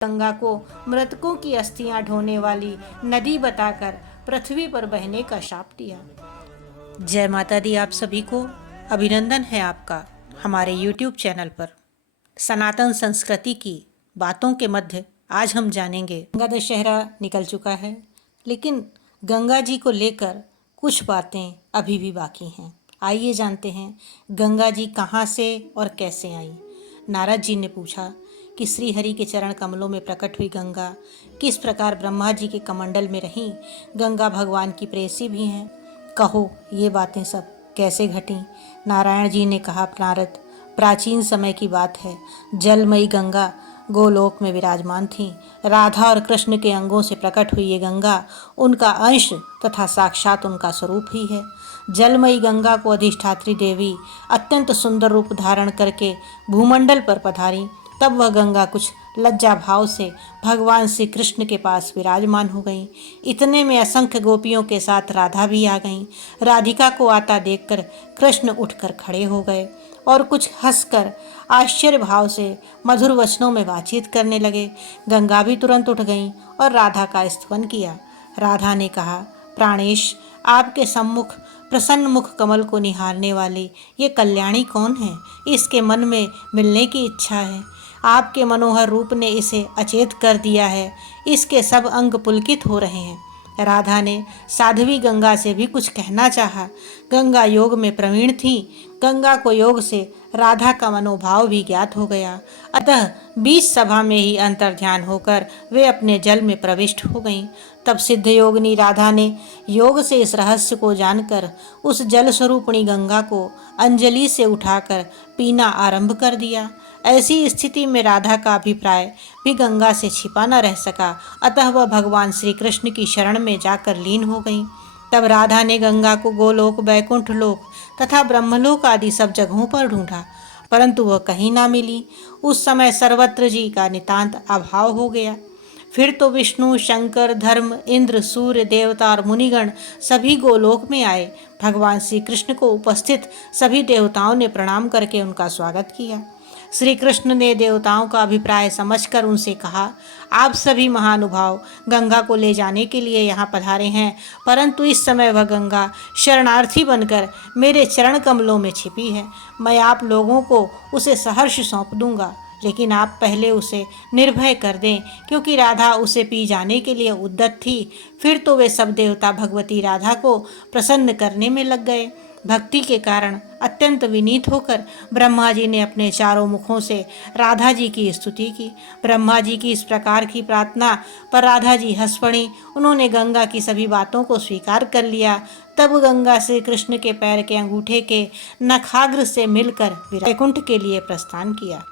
गंगा को मृतकों की अस्थियां ढोने वाली नदी बताकर पृथ्वी पर बहने का शाप दिया। जय माता दी। आप सभी को अभिनंदन है आपका हमारे YouTube चैनल पर। सनातन संस्कृति की बातों के मध्य आज हम जानेंगे, गंगा दशहरा निकल चुका है, लेकिन गंगा जी को लेकर कुछ बातें अभी भी बाकी हैं। आइए जानते हैं गंगा जी कहाँ से और कैसे आई। नारद जी ने पूछा कि श्री हरि के चरण कमलों में प्रकट हुई गंगा किस प्रकार ब्रह्मा जी के कमंडल में रहीं। गंगा भगवान की प्रेयसी भी हैं। कहो ये बातें सब कैसे घटी। नारायण जी ने कहा, नारद, प्राचीन समय की बात है। जलमयी गंगा गोलोक में विराजमान थी। राधा और कृष्ण के अंगों से प्रकट हुई ये गंगा उनका अंश तथा साक्षात उनका स्वरूप ही है। जलमयी गंगा को अधिष्ठात्री देवी अत्यंत सुंदर रूप धारण करके भूमंडल पर पधारी। तब वह गंगा कुछ लज्जा भाव से भगवान श्री कृष्ण के पास विराजमान हो गई। इतने में असंख्य गोपियों के साथ राधा भी आ गईं। राधिका को आता देखकर कृष्ण उठकर खड़े हो गए और कुछ हंसकर आश्चर्य भाव से मधुर वचनों में बातचीत करने लगे। गंगा भी तुरंत उठ गईं और राधा का स्तवन किया। राधा ने कहा, प्राणेश, आपके सम्मुख प्रसन्न मुख कमल को निहारने वाली ये कल्याणी कौन है। इसके मन में मिलने की इच्छा है। आपके मनोहर रूप ने इसे अचेत कर दिया है। इसके सब अंग पुलकित हो रहे हैं। राधा ने साध्वी गंगा से भी कुछ कहना चाहा। गंगा योग में प्रवीण थी। गंगा को योग से राधा का मनोभाव भी ज्ञात हो गया। अतः 20 सभा में ही अंतर्ध्यान होकर वे अपने जल में प्रविष्ट हो गईं। तब सिद्ध योगिनी राधा ने योग से इस रहस्य को जानकर उस जल स्वरूपिणी गंगा को अंजलि से उठाकर पीना आरंभ कर दिया। ऐसी स्थिति में राधा का अभिप्राय भी गंगा से छिपा न रह सका। अतः वह भगवान श्री कृष्ण की शरण में जाकर लीन हो गई। तब राधा ने गंगा को गोलोक, बैकुंठ लोक तथा ब्रह्मलोक आदि सब जगहों पर ढूंढा, परंतु वह कहीं ना मिली। उस समय सर्वत्र जी का नितांत अभाव हो गया। फिर तो विष्णु, शंकर, धर्म, इंद्र, सूर्य, देवता और मुनिगण सभी गोलोक में आए। भगवान श्री कृष्ण को उपस्थित सभी देवताओं ने प्रणाम करके उनका स्वागत किया। श्री कृष्ण ने देवताओं का अभिप्राय समझकर उनसे कहा, आप सभी महानुभाव गंगा को ले जाने के लिए यहाँ पधारे हैं, परंतु इस समय वह गंगा शरणार्थी बनकर मेरे चरण कमलों में छिपी है। मैं आप लोगों को उसे सहर्ष सौंप दूंगा, लेकिन आप पहले उसे निर्भय कर दें, क्योंकि राधा उसे पी जाने के लिए उद्यत थी। फिर तो वे सब देवता भगवती राधा को प्रसन्न करने में लग गए। भक्ति के कारण अत्यंत विनीत होकर ब्रह्मा जी ने अपने चारों मुखों से राधा जी की स्तुति की। ब्रह्मा जी की इस प्रकार की प्रार्थना पर राधा जी हंस पड़ी। उन्होंने गंगा की सभी बातों को स्वीकार कर लिया। तब गंगा श्री कृष्ण के पैर के अंगूठे के नखाग्र से मिलकर वैकुंठ के लिए प्रस्थान किया।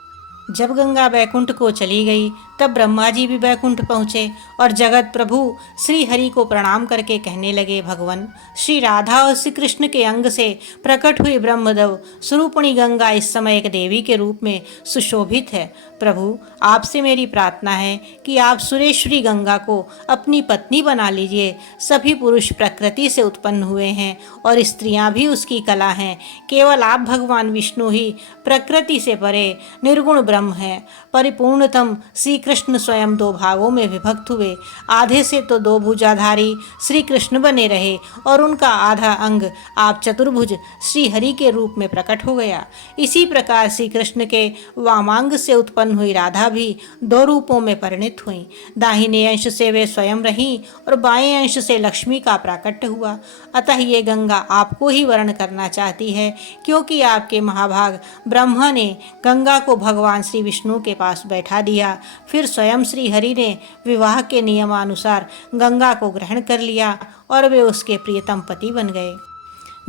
जब गंगा बैकुंठ को चली गई, तब ब्रह्मा जी भी बैकुंठ पहुँचे और जगत प्रभु श्री हरि को प्रणाम करके कहने लगे, भगवान, श्री राधा और श्री कृष्ण के अंग से प्रकट हुई ब्रह्मदेव स्वरूपिणी गंगा इस समय एक देवी के रूप में सुशोभित है। प्रभु, आपसे मेरी प्रार्थना है कि आप सुरेश्वरी गंगा को अपनी पत्नी बना लीजिए। सभी पुरुष प्रकृति से उत्पन्न हुए हैं और स्त्रियां भी उसकी कला हैं। केवल आप भगवान विष्णु ही प्रकृति से परे निर्गुण ब्रह्म है। परिपूर्णतम श्री कृष्ण स्वयं 2 भागों में विभक्त हुए। आधे से तो 2 भुजाधारी श्री कृष्ण बने रहे और उनका आधा अंग आप चतुर्भुज श्री हरि के रूप में प्रकट हो गया। इसी प्रकार श्री कृष्ण के वामांग से उत्पन्न हुई राधा भी 2 रूपों में परिणित हुई। दाहिने अंश से वे स्वयं रहीं और बाएं अंश से लक्ष्मी का प्राकट्य हुआ। अतः ये गंगा आपको ही वर्ण करना चाहती है, क्योंकि आपके महाभाग ब्रह्मा ने गंगा को भगवान श्री विष्णु के पास बैठा दिया। फिर स्वयं श्री हरि ने विवाह के नियमानुसार गंगा को ग्रहण कर लिया और वे उसके प्रियतम पति बन गए।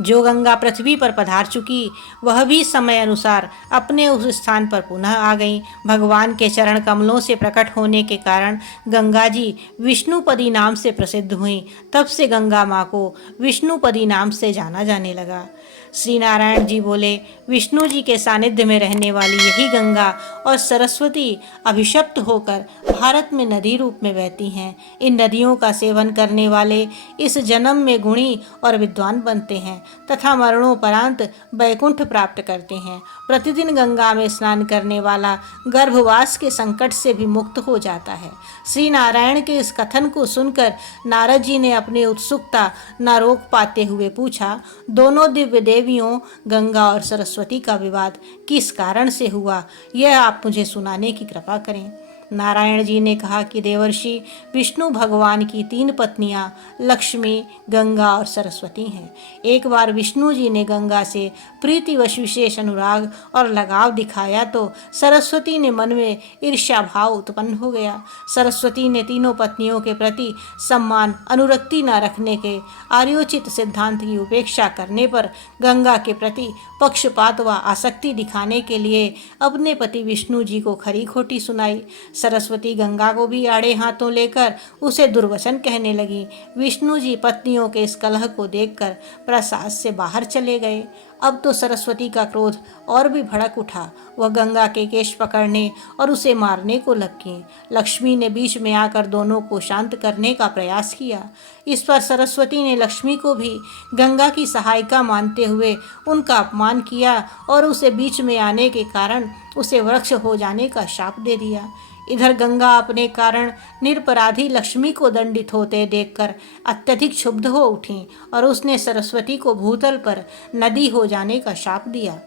जो गंगा पृथ्वी पर पधार चुकी, वह भी समय अनुसार अपने उस स्थान पर पुनः आ गई। भगवान के चरण कमलों से प्रकट होने के कारण गंगा जी विष्णुपदी नाम से प्रसिद्ध हुई। तब से गंगा माँ को विष्णुपदी नाम से जाना जाने लगा। श्री नारायण जी बोले, विष्णु जी के सानिध्य में रहने वाली यही गंगा और सरस्वती अभिशप्त होकर भारत में नदी रूप में बहती हैं। इन नदियों का सेवन करने वाले इस जन्म में गुणी और विद्वान बनते हैं तथा मरणोपरांत वैकुंठ प्राप्त करते हैं। प्रतिदिन गंगा में स्नान करने वाला गर्भवास के संकट से भी मुक्त हो जाता है। श्री नारायण के इस कथन को सुनकर नारद जी ने अपनी उत्सुकता न रोक पाते हुए पूछा, दोनों दिव्य देवियों गंगा और सरस्वती का विवाद किस कारण से हुआ, यह आप मुझे सुनाने की कृपा करें। नारायण जी ने कहा कि देवर्षि, विष्णु भगवान की 3 पत्नियां लक्ष्मी, गंगा और सरस्वती हैं। एक बार विष्णु जी ने गंगा से प्रीतिवश विशेष अनुराग और लगाव दिखाया तो सरस्वती ने मन में ईर्ष्या भाव उत्पन्न हो गया। सरस्वती ने तीनों पत्नियों के प्रति सम्मान अनुरक्ति न रखने के आर्योचित सिद्धांत की उपेक्षा करने पर गंगा के प्रति पक्षपात व आसक्ति दिखाने के लिए अपने पति विष्णु जी को खरी खोटी सुनाई। सरस्वती गंगा को भी आड़े हाथों लेकर उसे दुर्वचन कहने लगी। विष्णु जी पत्नियों के इस कलह को देखकर प्रसाद से बाहर चले गए। अब तो सरस्वती का क्रोध और भी भड़क उठा। वह गंगा के केश पकड़ने और उसे मारने को लग गई। लक्ष्मी ने बीच में आकर दोनों को शांत करने का प्रयास किया। इस पर सरस्वती ने लक्ष्मी को भी गंगा की सहायिका मानते हुए उनका अपमान किया और उसे बीच में आने के कारण उसे वृक्ष हो जाने का शाप दे दिया। इधर गंगा अपने कारण निरपराधी लक्ष्मी को दंडित होते देखकर अत्यधिक क्षुब्ध हो उठी और उसने सरस्वती को भूतल पर नदी हो जाने का शाप दिया।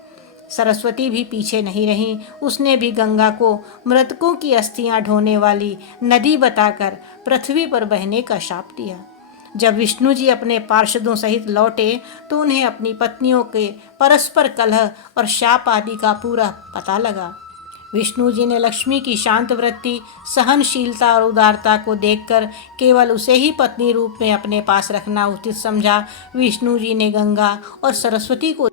सरस्वती भी पीछे नहीं रही। उसने भी गंगा को मृतकों की अस्थियां ढोने वाली नदी बताकर पृथ्वी पर बहने का शाप दिया। जब विष्णु जी अपने पार्षदों सहित लौटे तो उन्हें अपनी पत्नियों के परस्पर कलह और शाप आदि का पूरा पता लगा। विष्णु जी ने लक्ष्मी की शांत वृत्ति, सहनशीलता और उदारता को देखकर केवल उसे ही पत्नी रूप में अपने पास रखना उचित समझा। विष्णु जी ने गंगा और सरस्वती को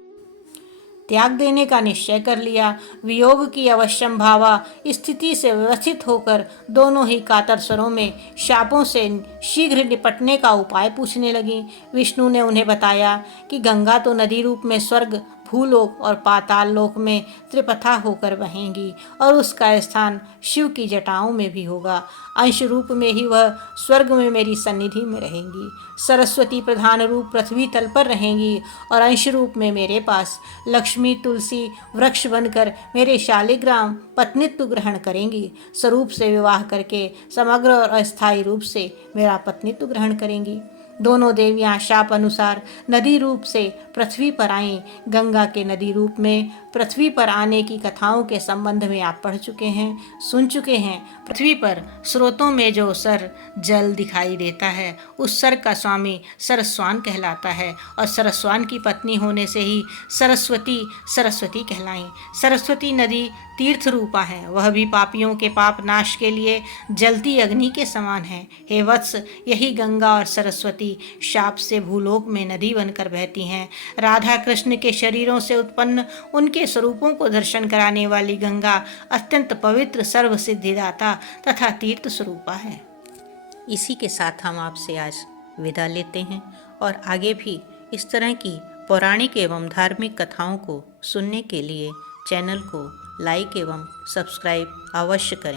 त्याग देने का निश्चय कर लिया। वियोग की अवश्यंभावा स्थिति से व्यथित होकर दोनों ही कातर स्वरों में शापों से शीघ्र निपटने का उपाय पूछने लगी। विष्णु ने उन्हें बताया कि गंगा तो नदी रूप में स्वर्ग, भूलोक और पाताल लोक में त्रिपथा होकर बहेंगी और उसका स्थान शिव की जटाओं में भी होगा। अंश रूप में ही वह स्वर्ग में मेरी सन्निधि में रहेंगी। सरस्वती प्रधान रूप पृथ्वी तल पर रहेंगी और अंश रूप में मेरे पास लक्ष्मी तुलसी वृक्ष बनकर मेरे शालिग्राम पत्नित्व ग्रहण करेंगी। स्वरूप से विवाह करके समग्र और अस्थायी रूप से मेरा पत्नित्व ग्रहण करेंगी। दोनों देवियां शाप अनुसार नदी रूप से पृथ्वी पर आईं। गंगा के नदी रूप में पृथ्वी पर आने की कथाओं के संबंध में आप पढ़ चुके हैं, सुन चुके हैं। पृथ्वी पर स्रोतों में जो सर जल दिखाई देता है उस सर का स्वामी सरस्वान कहलाता है और सरस्वान की पत्नी होने से ही सरस्वती सरस्वती कहलाई। सरस्वती नदी तीर्थ रूपा है, वह भी पापियों के पाप नाश के लिए जलती अग्नि के समान है। हे वत्स, यही गंगा और सरस्वती शाप से भूलोक में नदी बनकर बहती हैं। राधा कृष्ण के शरीरों से उत्पन्न उनके स्वरूपों को दर्शन कराने वाली गंगा अत्यंत पवित्र, सर्व सिद्धिदाता तथा तीर्थ स्वरूपा है। इसी के साथ हम आपसे आज विदा लेते हैं और आगे भी इस तरह की पौराणिक एवं धार्मिक कथाओं को सुनने के लिए चैनल को लाइक एवं सब्सक्राइब अवश्य करें।